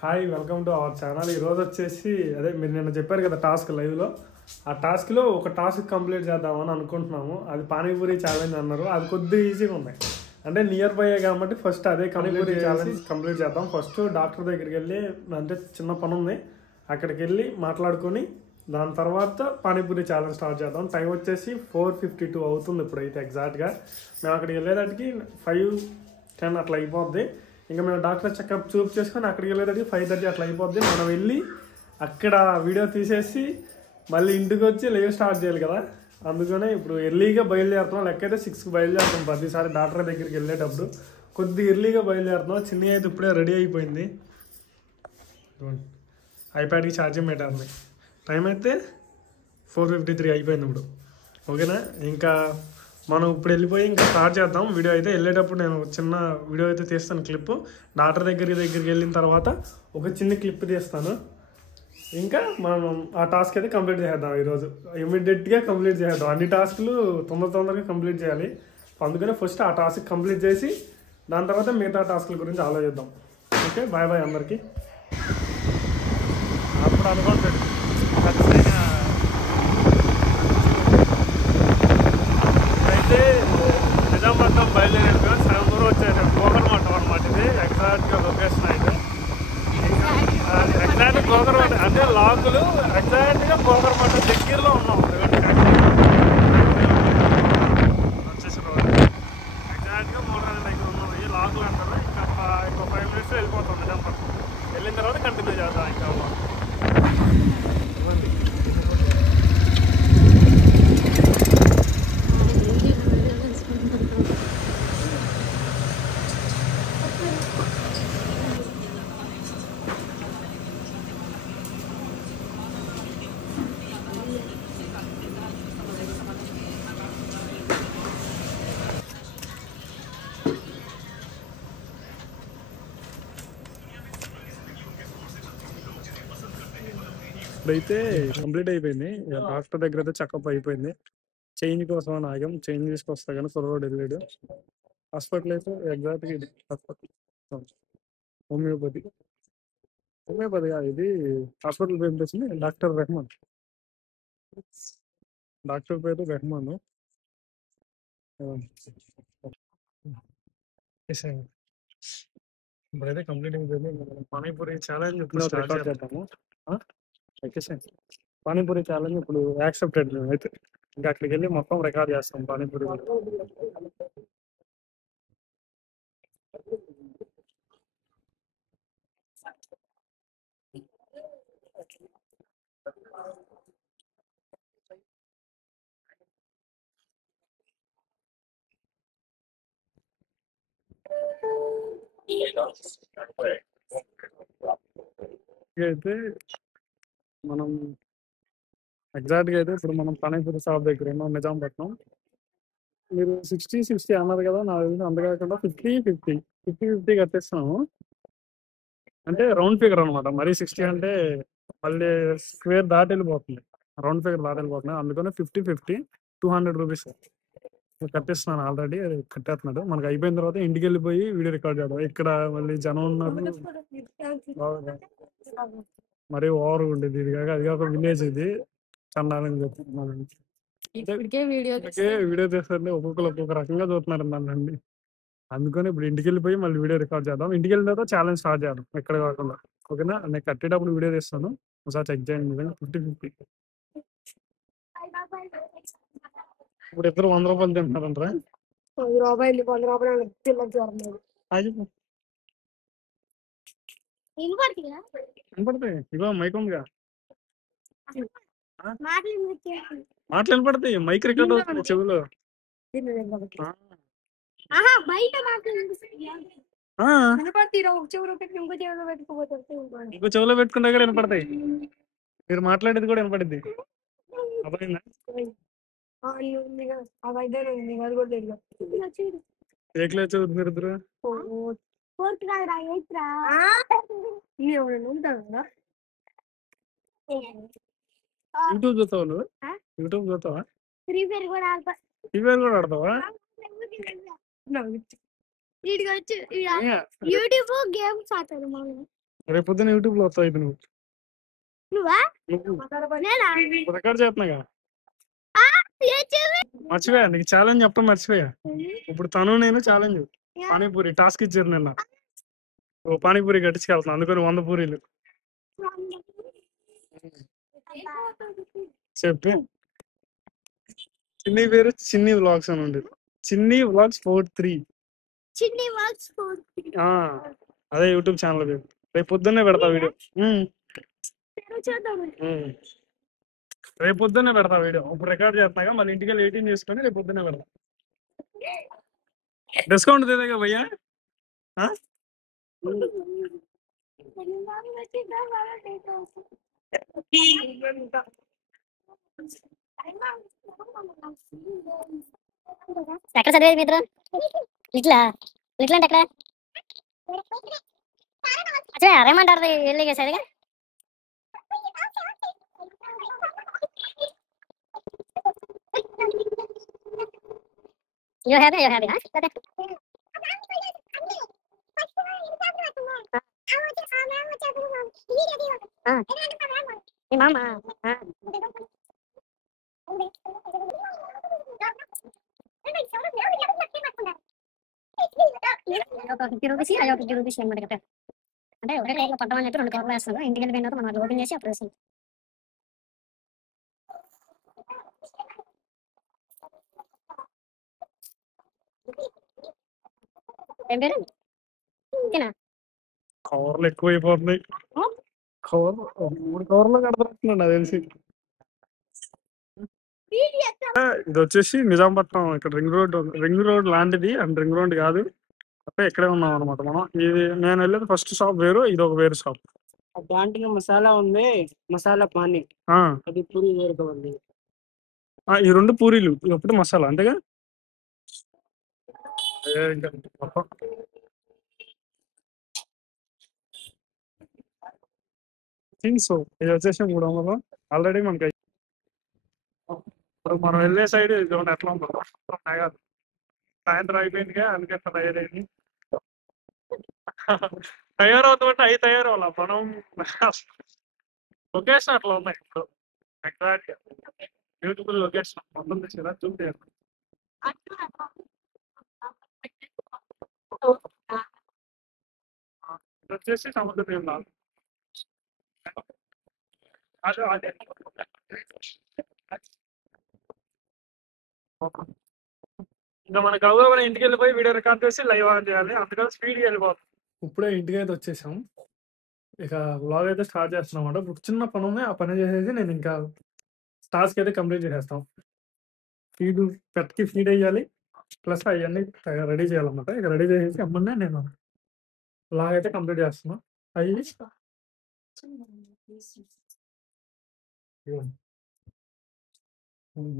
Hi, welcome to our channel. ఈరోజు వచ్చేసి అదే మీరు నిన్న చెప్పారు కదా టాస్క్ లైవ్లో, ఆ టాస్క్లో ఒక టాస్క్ కంప్లీట్ చేద్దామని అనుకుంటున్నాము. అది పానీపూరి ఛాలెంజ్ అన్నారు. అది కొద్దిగా ఈజీగా ఉన్నాయి, అంటే నియర్ బై కాబట్టి ఫస్ట్ అదే పానీపూరి ఛాలెంజ్ కంప్లీట్ చేద్దాం. ఫస్ట్ డాక్టర్ దగ్గరికి వెళ్ళి, అంటే చిన్న పని ఉంది, అక్కడికి వెళ్ళి మాట్లాడుకొని దాని తర్వాత పానీపూరి ఛాలెంజ్ స్టార్ట్ చేద్దాం. టైం వచ్చేసి 4:52 అవుతుంది ఇప్పుడైతే ఎగ్జాక్ట్గా. మేము అక్కడికి వెళ్ళేదానికి 5:10 అట్లా అయిపోద్ది. ఇంకా మేము డాక్టర్ చెకప్ చూపు చేసుకొని అక్కడికి వెళ్ళేదానికి 5:30 అట్లా అయిపోద్ది. మనం వెళ్ళి అక్కడ వీడియో తీసేసి మళ్ళీ ఇంటికి వచ్చి లైవ్ స్టార్ట్ చేయాలి కదా. అందుకనే ఇప్పుడు ఎర్లీగా బయలుదేరుతున్నాం. లెక్కైతే 6కి బయలుదేరుతాం ప్రతిసారి డాక్టర్ దగ్గరికి వెళ్ళేటప్పుడు. కొద్దిగా ఎర్లీగా బయలుదేరుతున్నాం. చిన్ని అయితే ఇప్పుడే రెడీ అయిపోయింది, ఐప్యాడ్కి ఛార్జింగ్ పెట్టాలి. టైం అయితే 4:53 అయిపోయింది ఇప్పుడు. ఓకేనా, ఇంకా మనం ఇప్పుడు వెళ్ళిపోయి ఇంకా స్టార్ట్ చేద్దాం వీడియో అయితే. వెళ్ళేటప్పుడు నేను చిన్న వీడియో అయితే తీస్తాను, క్లిప్. డాక్టర్ దగ్గరికి వెళ్ళిన తర్వాత ఒక చిన్న క్లిప్ తీస్తాను. ఇంకా మనం ఆ టాస్క్ అయితే కంప్లీట్ చేద్దాం ఈరోజు. ఇమీడియట్గా కంప్లీట్ చేద్దాం. అన్ని టాస్క్లు తొందరగా కంప్లీట్ చేయాలి. అందుకనే ఫస్ట్ ఆ టాస్క్ కంప్లీట్ చేసి దాని తర్వాత మిగతా టాస్క్ల గురించి ఆలోచిద్దాం. ఓకే, బాయ్ బాయ్ అందరికీ. అప్పుడు అనుకుంటాడు ఖచ్చితంగా అయితే నిజామాబాద్ బయలుదేరేట్టుగా సగం దూరం వచ్చేది గోకర్మఠం అనమాట. ఇది ఎగ్జాక్ట్గా లొకేషన్ అయితే ఎగ్జాక్ట్ గోకర్మఠం అంటే లాకులు ఎగ్జాక్ట్గా గోకర్మఠం దగ్గరలో ఉన్నాం. వచ్చేసి రోడ్ ఎగ్జాక్ట్గా 3 గంటల దగ్గర ఉన్నాం. ఈ లాకులు అంటారు. ఇంకో 5 minutes వెళ్ళిపోతాం నిజామాబాద్. వెళ్ళిన తర్వాత కంటిన్యూ చేద్దాం. ఇంకా ఇప్పుడైతే కంప్లీట్ అయిపోయింది. డాక్టర్ దగ్గర అయితే చెకప్ అయిపోయింది. చేంజ్ కోసం అని ఆగాం. చేంజ్ తీసుకొస్తా కానీ కుర్రోడు వెళ్ళాడు. హాస్పిటల్ అయితే ఎగ్జాక్ట్గా ఇది హాస్పిటల్ హోమియోపతి కాదు ఇది. హాస్పిటల్ పేరు వచ్చింది డాక్టర్ రెహమాన్. డాక్టర్ పేరు రెహమాన్. ఇప్పుడైతే కంప్లీట్ అయిపోయింది. పానీపూరి ఛాలెంజ్ ఇప్పుడు స్టార్ట్ చేద్దాము. పానీపూరి ఛాలెంజ్ ఇప్పుడు యాక్సెప్టెడ్. మేము అయితే ఇంకా అక్కడికి వెళ్ళి మొత్తం రికార్డ్ చేస్తాం పానీపూరి. అయితే మనం ఎగ్జాక్ట్గా అయితే ఇప్పుడు మనం పానీపూరి షాప్ దగ్గర ఉన్నాం నిజాంపట్నం. మీరు 60 అన్నారు కదా, నా అంతకాకుండా 50 కట్టిస్తున్నాము. అంటే రౌండ్ ఫిగర్ అనమాట. మరీ 60 అంటే మళ్ళీ స్క్వేర్ దాటి వెళ్ళిపోతుంది, రౌండ్ ఫిగర్ దాటి వెళ్ళిపోతుంది. అందుకని 50 200 రూపీస్ కట్టిస్తున్నాను. ఆల్రెడీ కట్టేస్తున్నాడు. మనకి అయిపోయిన తర్వాత ఇంటికి వెళ్ళిపోయి వీడియో రికార్డ్ చేద్దాం. ఇక్కడ మళ్ళీ జనం ఉన్నారు, మరీ ఓవర్ ఉండేది. ఇది కాక అది కాక విలేజ్ ఇది చండాలని చెప్తున్నాను. వీడియో తీస్తారంటే ఒక్కొక్క రకంగా చూస్తున్నారు నన్ను. అందుకని ఇప్పుడు ఇంటికి వెళ్ళిపోయి మళ్ళీ వీడియో రికార్డ్ చేద్దాం. ఇంటికి వెళ్ళిన తర్వాత ఛాలెంజ్ స్టార్ట్ చేద్దాం ఎక్కడ కాకుండా. ఓకేనా, నేను కట్టేటప్పుడు వీడియో తీస్తాను, ఒకసారి చెక్ చేయండి. 50 ఇప్పుడు ఇద్దరు 100 రూపాయలు తింటున్నారంటారా? 100 రూపాయలు వినపడతాయి. ఇగో మైక్ ఉందిగా, మాటలు వినపడతాయి. మైక్ రికార్డ్ అవుతుంది చెవులో. ఇంకో చెవులో పెట్టుకుంటే కూడా వినపడతాయి. మీరు మాట్లాడేది కూడా వినపడింది. ఏ క్లాస్ చదువుతున్నారు ఇద్దరు? యూట్యూబ్ చూస్తావా నువ్వు? యూట్యూబ్ చూస్తావా? ఫ్రీ ఫైర్ కూడా ఆడతావా? యూట్యూబ్ గేమ్స్ ఆడతారు. రేపు పొద్దున్న యూట్యూబ్ లో వస్తావు నువ్వు. నువ్వా? రికార్డ్ చేస్తున్నాగా. మర్చిపోయా, నీకు ఛాలెంజ్ చెప్పడం మర్చిపోయా. ఇప్పుడు తను నేను ఛాలెంజ్ పానీపూరి టాస్క్ ఇచ్చారు నిన్న. ఓ పానీపూరి కట్టించుకెళ్తాను, అందుకని 100 పూరీలు చెప్పి. చిన్ని పేరు చిన్ని వ్లాగ్స్ అని ఉండేది. చిన్ని వ్లాగ్స్ 43. అదే యూట్యూబ్ ఛానల్ పేరు. రేపు పొద్దున్నే పెడతా వీడియో. రేపు పొద్దున్నే పెడతా వీడియో. ఇప్పుడు రికార్డ్ చేస్తున్నాగా, మళ్ళీ ఇంటికి వెళ్ళి 18 చేసుకొని రేపు పొద్దున్నే పెడతా. డిస్కౌంట్ దేదేగా భయ్యా. ఎక్కడ చదివేది మీ ఇద్దరు? ఇట్లా ఇట్లా అంటే ఎక్కడ అచ్చా అరేమంటారు వెళ్ళి సరిగా యూ హ్యాపీ మీ మామ ఒక 50 రూపీస్ అయ్యో 50 రూపీస్ అనమాట కదా. అంటే ఒకటే టైంలో పట్టమని చెప్పి 2 కవర్లు వేస్తాను. ఇంటికి వెళ్ళిపోయిన తర్వాత మనం ఓపెన్ చేసి అప్పుడు వేస్తాం. ఏం పేరు? తినా కవర్లు ఎక్కువైపోతున్నాయి. కవర్లు 3 కవర్లు కడతాను నాకు తెలిసి. ఇది వచ్చేసి నిజాంపట్నం, ఇక్కడ రింగ్ రోడ్ లాంటిది. అండ్ రింగ్ రోడ్ కాదు, అంటే ఇక్కడే ఉన్నాం అనమాట మనం. ఇది నేను వెళ్ళేది ఫస్ట్ షాప్ వేరు, ఇది ఒక వేరు షాప్. దాంట్లో మసాలా ఉంది, మసాలా పానీ, అది పూరి వేరుగా ఉంది. ఈ 2 పూరీలు, ఇది ఒకటి మసాలా, అంతేగా. ఇంకా మొత్తం థింగ్స్ ఇది వచ్చేసి 300 ఆల్రెడీ మనకి. ఇప్పుడు మనం వెళ్ళే సైడ్ ఇది ఎట్లా ఉందో సాయంత్రం అయిపోయిందిగా, అందుకే తయారైంది. తయారవుతుంటే అవి తయారవ్వాల మనం. లొకేషన్ అట్లా ఉన్నాయి ఇప్పుడు. ఎగ్జాక్ట్ గా బ్యూటిఫుల్ లొకేషన్ మొత్తం తీసుకురా చూస్తే. ఇది వచ్చేసి సముద్ర తీరం. అదే అదే ఇంకా మనకు అవగానే ఇంటికి వెళ్ళిపోయి వీడియో రికార్డ్ చేసి లైవ్ ఆన్ చేయాలి, అందుకని స్పీడ్గా వెళ్ళిపోతాం. ఇప్పుడే ఇంటికి అయితే వచ్చేసాం. ఇక వ్లాగ్ అయితే స్టార్ట్ చేస్తున్నాం అన్నమాట. ఇప్పుడు చిన్న పని ఉంది, ఆ పని చేసేసి నేను ఇంకా టాస్క్ అయితే కంప్లీట్ చేసేస్తాం. పెట్కి ఫీడ్ వేయాలి, ప్లస్ అవన్నీ రెడీ చేయాలన్నమాట. ఇక రెడీ చేసేసి అమ్మనే నేను వ్లాగ్ అయితే కంప్లీట్ చేస్తున్నా. అవి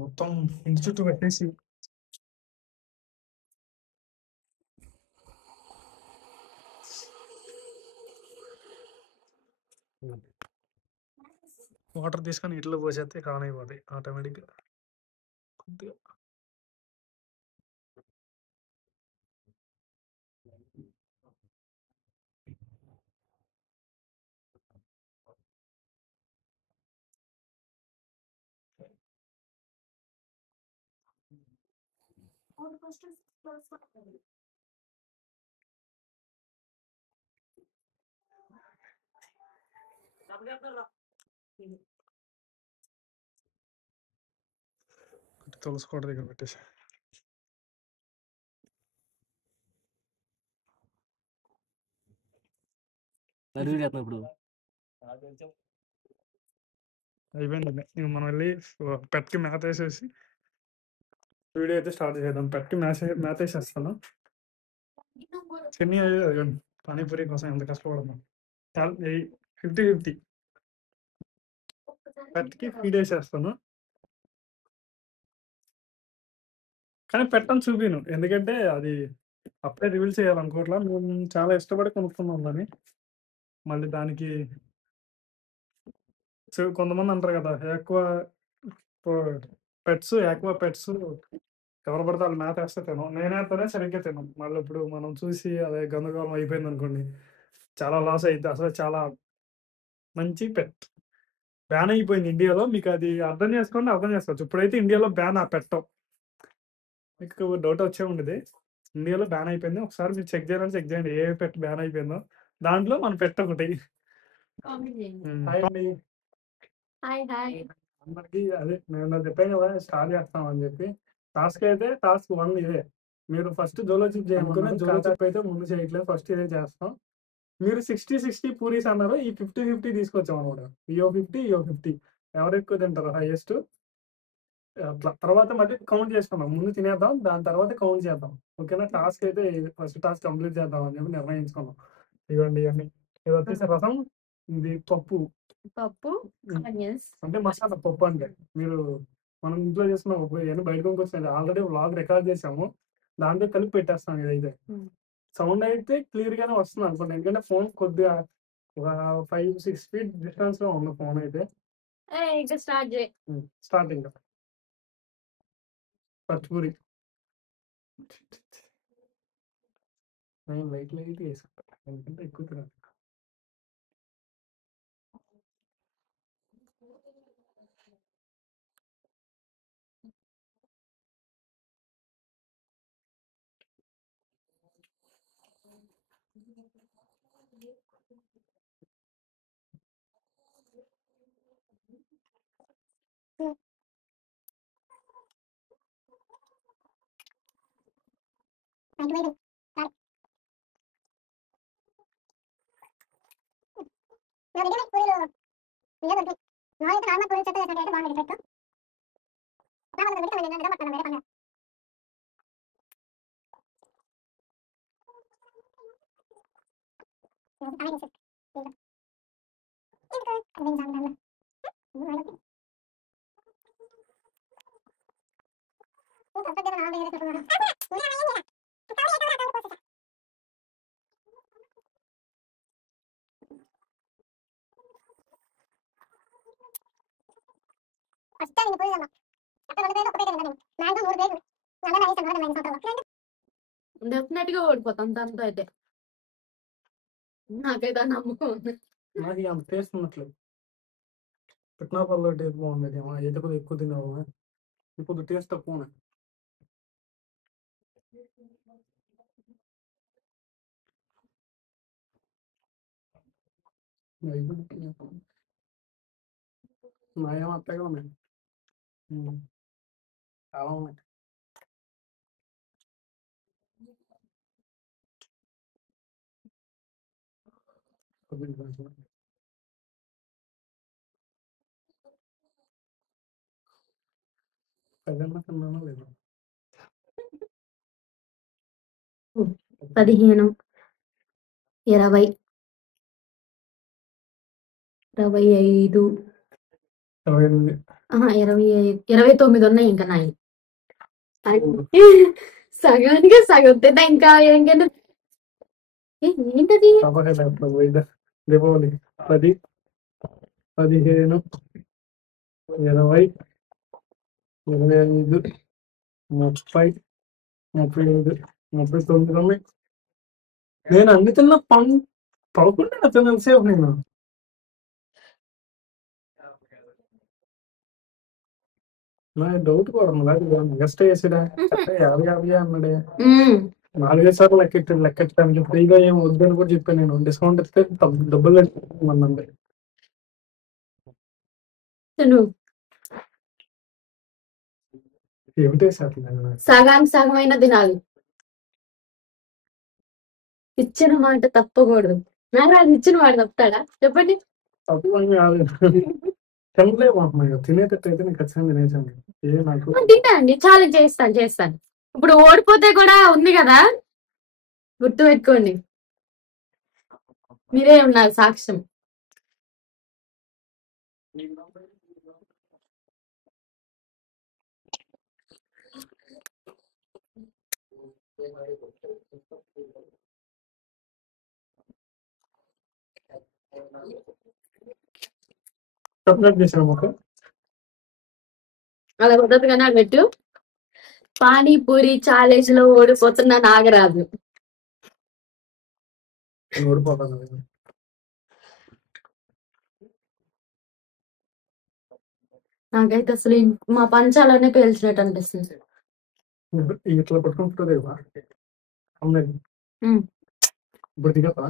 మొత్తం ఇంటి చుట్టూ పెట్టేసి వాటర్ తీసుకొని ఇంట్లో పోసేస్తే కాన్ అయిపోతాయి ఆటోమేటిక్గా. కొద్దిగా తులసి కోట దగ్గర పెట్టేసి ఇప్పుడు అయిపోయిందండి. ఇంక మనం వెళ్ళి పెట్కి మేత వేసేసి వీడియో అయితే స్టార్ట్ చేద్దాం. పెట్కి మేత వేసేస్తాను. చెన్నీ అదిగోండి, పానీపూరి కోసం ఎంత కష్టపడదాం. 50-50 పెట్కి ఫీడ్ వేసేస్తాను. కానీ పెట్టని చూపిను, ఎందుకంటే అది అప్పుడే రివీల్ చేయాలనుకోవట్లా. మేము చాలా ఇష్టపడి కొనుక్కున్నాం దాన్ని. మళ్ళీ దానికి కొంతమంది అంటారు కదా, ఎక్కువ పెట్స్ ఎవరు పడితే వాళ్ళు మేత వేస్తే తినం. నేనేస్తేనే సరిగ్గా తినం. మళ్ళీ ఇప్పుడు మనం చూసి అదే గందరగోళం అయిపోయింది అనుకోండి, చాలా లాస్ అయితే అసలు చాలా మంచి పెట్ బ్యాన్ అయిపోయింది ఇండియాలో. మీకు అది అర్థం చేసుకోండి, అర్థం చేసుకోవచ్చు. ఇప్పుడైతే ఇండియాలో బ్యాన్ ఆ పెట్టం. మీకు డౌట్ వచ్చే ఉండేది, ఇండియాలో బ్యాన్ అయిపోయింది. ఒకసారి మీరు చెక్ చేయాలని చెక్ చేయండి ఏ పెట్ బ్యాన్ అయిపోయిందో. దాంట్లో మన పెట్ ఒకటి. హాయ్ అండి అందరికి. అదే నేను చెప్పాను కదా స్టార్ట్ చేస్తాం అని చెప్పి. టాస్క్ 1 ఇదే. మీరు ఫస్ట్ జోలో చిప్ చేయనుకునే జోలో చిప్ అయితే ముందు చేయట్లేదు, ఫస్ట్ ఇదే చేస్తాం. మీరు 60-60 పూరీస్ అన్నారు, ఈ 50-50 తీసుకొచ్చాం అనమాట. ఈఓ 50 ఎవరు ఎక్కువ తింటారు హైయెస్ట్ అట్లా. తర్వాత మళ్ళీ కౌంట్ చేసుకున్నాం, ముందు తినేద్దాం దాని తర్వాత కౌంట్ చేద్దాం. ఓకేనా? టాస్క్ అయితే ఫస్ట్ టాస్క్ కంప్లీట్ చేద్దాం అని చెప్పి నిర్ణయించుకున్నాం. ఇవ్వండి ఇవన్నీ. ఇది వచ్చేసి రసం, ఇది పప్పు అంటే మసాలా పప్పు. అంటే మీరు మనం ఇంట్లో చేస్తున్న పప్పు ఇవన్నీ బయట కొనుక్కొచ్చినది. ఆల్రెడీ వ్లాగ్ రికార్డ్ చేసాము, దాంట్లో కలిపి పెట్టేస్తాం. ఇదైతే సౌండ్ అయితే క్లియర్ గానే వస్తుంది అనుకోండి, ఎందుకంటే ఫోన్ కొద్దిగా ఒక 5-6 feet డిస్టెన్స్ లో ఉంది ఫోన్ అయితే. స్టార్టింగ్ ఫస్ట్ పూరి నేను లైట్ వేసుకుంటాను, ఎందుకంటే ఎక్కువ తినాలి. డెఫినెట్ గా ఓడిపోతాం దాంతో అయితే. నాకైతే ఆ నమ్మకం ఉంది. నాకు అంత టేస్ట్ ఉన్నట్లేదు. పిట్నాపల్లో టేస్ట్ బాగుంది, అయితే కొద్దిగా ఎక్కువ తిన్నావు, ఇప్పుడు టేస్ట్ తక్కువ ఉన్నాయి. నాయేమో అత్తగా ఉన్నాయి, చాలా ఉన్నాయి. పదన్నా తిన్నాను లేదు. 15, 20, 25, 28. 29 ఉన్నాయి ఇంకా నాయి. సగానికి సగం తిన్నా ఇంకా ఏంటంటే ఏంటది దీపావళి 10, 15, 20, 25, 30, 35, 39 ఉన్నాయి. నేను అన్ని తిన్నా 11 తిన్నాను సేపు. నేను నా డౌట్ కూడా ఉంది, గెస్ట్ వేసాడా 50 అన్నాడే. 4 సార్లు లెక్కెట్టడానికి ఫ్రీగా ఏం వద్దని కూడా చెప్పాను నేను. డిస్కౌంట్ ఇస్తే డబ్బులు కట్టుకోమనండి. ఏమిటే సార్ సగానికి సగమైన తినాలి. ఇచ్చిన మాట తప్పకూడదు. నారాజు ఇచ్చిన మాట తప్పుతాడా చెప్పండి? తప్పు అని కాదు, తినలేకపోతున్నాయి. తినేటట్టయితే నేను ఖచ్చితంగా తినేసాను. నాకు తింటా అండి, చాలా చేస్తాను. ఇప్పుడు ఓడిపోతే కూడా ఉంది కదా, గుర్తు పెట్టుకోండి, మీరే ఉన్నారు సాక్ష్యం. సపరేట్ చేసాను ఒక అలా కుదరదుగానే పెట్టు. పానీపూరి ఛాలెంజ్ లో ఓడిపోతున్న నాగరాజు. నేను ఓడిపోతాను అది. నాకైతే అసలు మా పంచాలనే పేల్చినట్టు అనిపిస్తుంది. ఇట్లా పట్టుకుంటుంది కదా అవునండి. ఉమ్. ఇప్పుడు దిగతా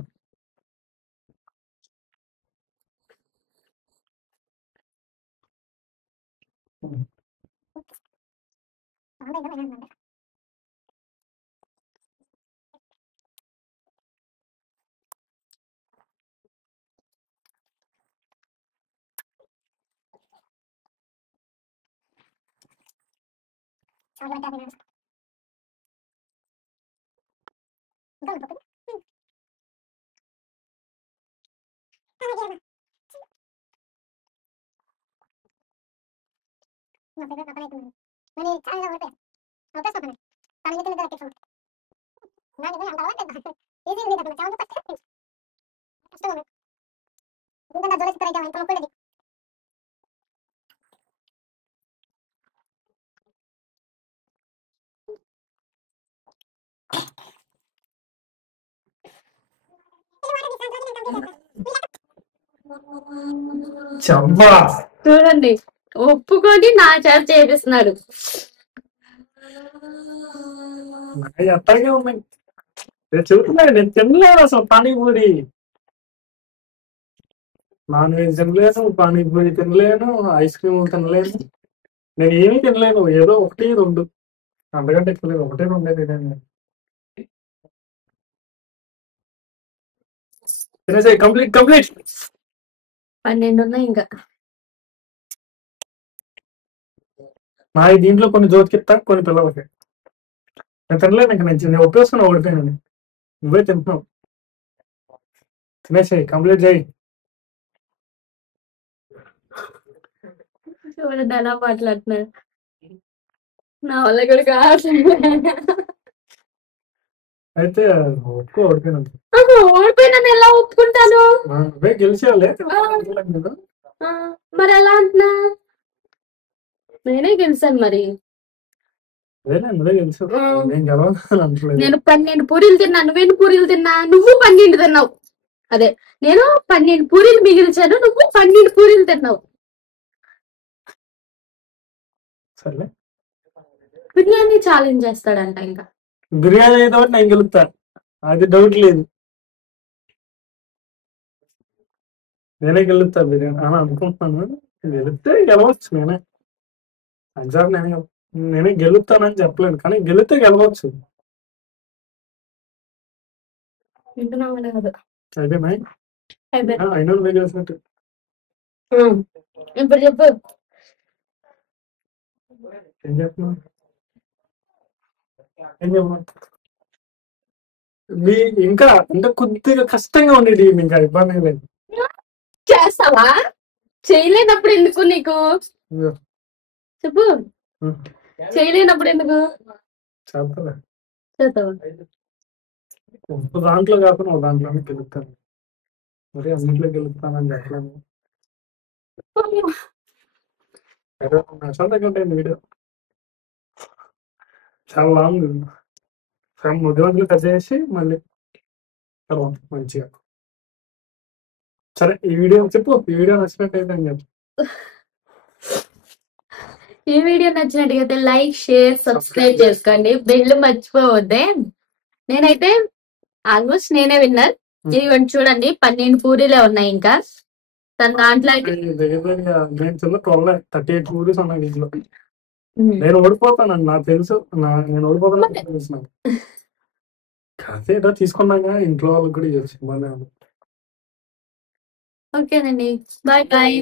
చంపా చూడండి, ఒప్పుకొని నా చేత చేపిస్తున్నాడు. నాకు అట్టాగే ఉన్నాయి. నేను చెబుతున్నాను నేను తినలేను అసలు పానీపూరి. నాన్ వెజ్ తినలేను, పానీపూరి తినలేను, ఐస్ క్రీమ్ తినలేను. నేను ఏమీ తినలేను. ఏదో ఒకటి రెండు, అంతకంటే ఎక్కువ లేదు. ఒకటే రెండే తినాను. తినేసాయి. Complete complete. 12 ఉన్నాయి ఇంకా. నా దీంట్లో కొన్ని జ్యోతికిస్తా, కొన్ని పిల్లలకి. నేను తినలేను. ఇంకా నేను ఒప్పేసుకుని ఓడిపోయాను. నువ్వే తింటున్నావు. తినేసాయి. కంప్లీట్ చేయి. చూడండి ఎలా మాట్లాడుతున్నాడు. నా వల్ల కూడా కావట్లేదు. అయితే ఒప్పుకో ఓడిపోయినాను. ఓడిపోయినా ఎలా ఒప్పుకుంటాను? నువ్వే గెలిచేవాళ్ళే. మరి ఎలా అంటున్నా? నేనే గెలిచాను మరి. నువ్వే గెలిచావు. నేను గెలవాలి అంటలేదు. నేను 12 పూరీలు తిన్నా, నువ్వెన్ని పూరీలు తిన్నా? నువ్వు 12 తిన్నావు. అదే, నేను 12 పూరీలు మిగిల్చాను, నువ్వు 12 పూరీలు తిన్నావు. సర్లే. బిర్యానీ ఛాలెంజ్ చేస్తాడంట. ఇంకా బిర్యానీ అయితే ఒకటి నేను గెలుస్తా, అది డౌట్ లేదు. నేనే గెలుస్తా బిర్యానీ అని అనుకుంటున్నాను. గెలిస్తే గెలవచ్చు. ఎగ్జాక్ట్ నేనే గెలుస్తానని చెప్పలేను, కానీ గెలిస్తే గెలవచ్చు. వింటున్నావు కదా? అయిపోయినా అయినా నువ్వే గెలిచినట్టు. ఇప్పుడు చెప్పు. ఏం చెప్తున్నావు? ఏం చెప్పు. మీ ఇంకా అంటే కొద్దిగా కష్టంగా ఉండేది. ఇంకా ఇబ్బంది లేదు. చేస్తావా? చేయలేనప్పుడు ఎందుకు నీకు? చెప్పు. చేయలేనప్పుడు ఎందుకు చేస్తావా? చేస్తావా? ఒక దాంట్లో కాకుండా ఒక దాంట్లోనే గెలుస్తాను. మరి అన్నింటిలో గెలుస్తానని చెప్పలేను. వీడియో చాలా లాంగ్. ముద్దు రోజులు కట్ చేసి మళ్ళీ మంచిగా. సరే, ఈ వీడియో చెప్పు. ఈ వీడియో నచ్చినట్టయితే అని చెప్పు. ఈ వీడియో నచ్చినట్టయితే లైక్, షేర్, సబ్స్క్రైబ్ చేసుకోండి. బెల్ మర్చిపోవద్దే. నేనైతే ఆల్మోస్ట్ నేనే విన్నర్. ఇదిగోండి చూడండి, 12 పూరీలే ఉన్నాయి ఇంకా. తన దాంట్లో అయితే దగ్గర నేను చిన్న 38 పూరీస్ ఉన్నాయి దీంట్లో. నేను ఓడిపోతానండి, నాకు తెలుసు. నేను ఓడిపోతాను తెలుసు. కాకపోతే ఏదో తీసుకున్నాక ఇంట్లో వాళ్ళకి కూడా ఇవ్వచ్చు. ఓకేనండి. Bye bye.